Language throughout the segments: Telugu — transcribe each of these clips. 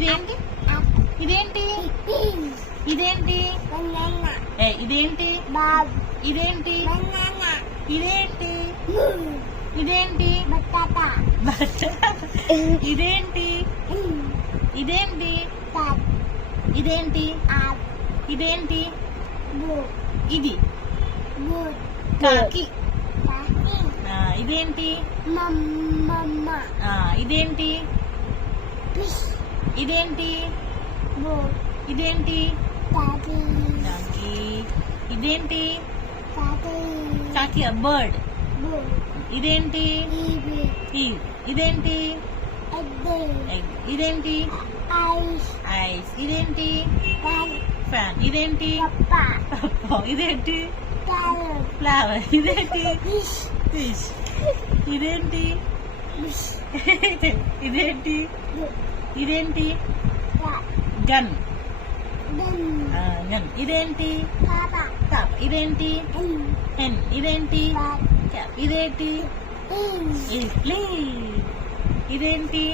ఇదేంటి ఇదేంటి ఇదేంటి ఇదేంటి ఇదేంటి ఇదేంటి ఇదేంటి ఇదేంటి ఇదేంటి ఇదేంటి ఇదేంటి ఇది కాకి ఇదేంటి ఇదేంటి ఇదేంటి ఇదేంటి ఇదేంటి కాకి బర్డ్ ఇదేంటి ఇదేంటి ఇదేంటి ఐస్ ఇదేంటి ఫ్యాన్ ఇదేంటి ఇదేంటి ఫ్లవర్ ఇదేంటి ఫిష్ ఇదేంటి ఇదేంటి ఇదేంటి గన్ గన్ ఇదేంటి ఇదేంటి హెన్ ఇదేంటి క్యాప్ ఇదేంటి ఇదేంటి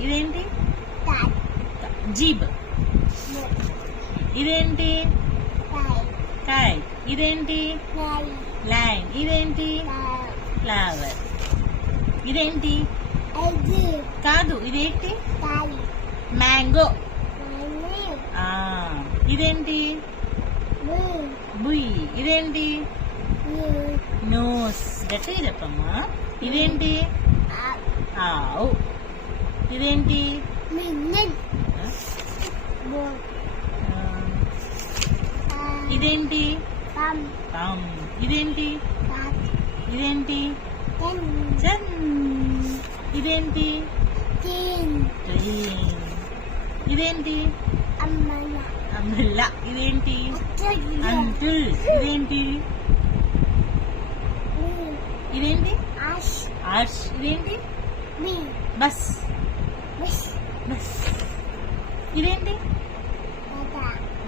ఇదేంటి జీబ్ ఇదేంటి కాయ్ ఇదేంటి లైన్ ఇదేంటి ఫ్లవర్ ఇదేంటి కాదు ఇదేంటి మ్యాంగో ఇదేంటి బుయ్ ఇదేంటి నోస్ గట్టిగా చెప్పమ్మా ఇదేంటి ఆవు ఇదేంటి ఇదేంటి ఇదేంటి ఇదేంటి చన్ ఇదేంటి ఇదేంటి అమ్మల్లా ఇదేంటి అంకుల్ ఇదేంటి ఇదేంటి ఆర్ష్ ఇదేంటి బస్ బస్ ఇదేంటి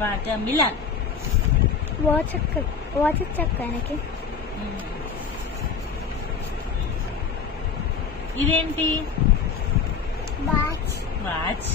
వాటర్ మిలన్ వాచ్ చక్కనికి ఇదేంటి వాచ్ వాచ్